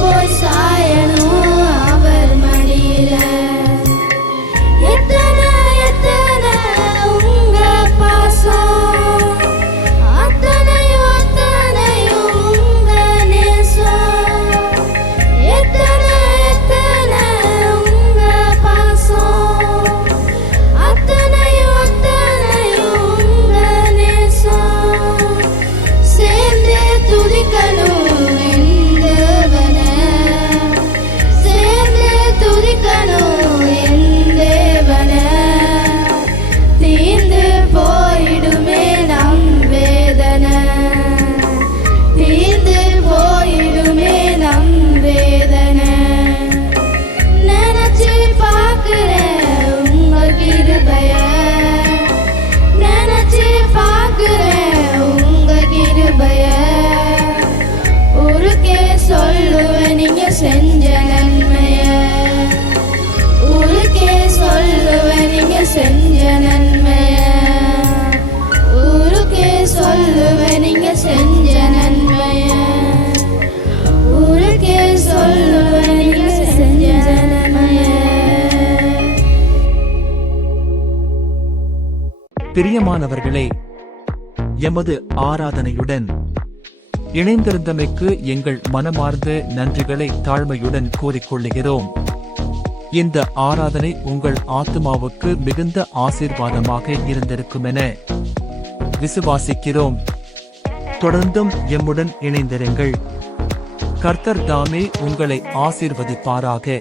போய் சாயணும் அவர் மடியில. எத்தனை எத்தனை உங்க பாசம், அத்தனையும் அத்தனையும் உங்க நேசம். எத்தனை எத்தனை உங்க பாசம், அத்தனையும் அத்தனையும் உங்க நேசம். சேர்ந்தே துதிக்கணும் எந்தவனை, சேர்ந்தே துதிக்கணும் எந்தவனை. தீர்ந்து போயிடுமே நம் வேதனை, தீர்ந்து போயிடுமே நம் வேதனை. நினைச்சு பார்க்கிறேன் உங்க கிருபைய, நினைச்சு பார்க்கிறேன் உங்க கிருபைய. ஊருக்கே சொல்லுவேன் நீங்க செஞ்ச நன்மைய, ஊருக்கே சொல்லுவேன் நீங்க செஞ்ச நன்மைய. ஊருக்கே சொல்லுவேன் நீங்க செஞ்ச நன்மைய, ஊருக்கே சொல்லுவேன் நீங்க செஞ்ச நன்மைய. பிரியமானவர்களே, எமது ஆராதனையுடன் இணைந்திருந்தமைக்கு எங்கள் மனமார்ந்த நன்றிகளை தாழ்மையுடன் கூறிக்கொள்ளுகிறோம். இந்த ஆராதனை உங்கள் ஆத்துமாவுக்கு மிகுந்த ஆசீர்வாதமாக இருந்திருக்குமென விசுவாசிக்கிறோம். தொடர்ந்தும் எம்முடன் இணைந்திருங்கள். கர்த்தர் தாமே உங்களை ஆசீர்வதிப்பாராக.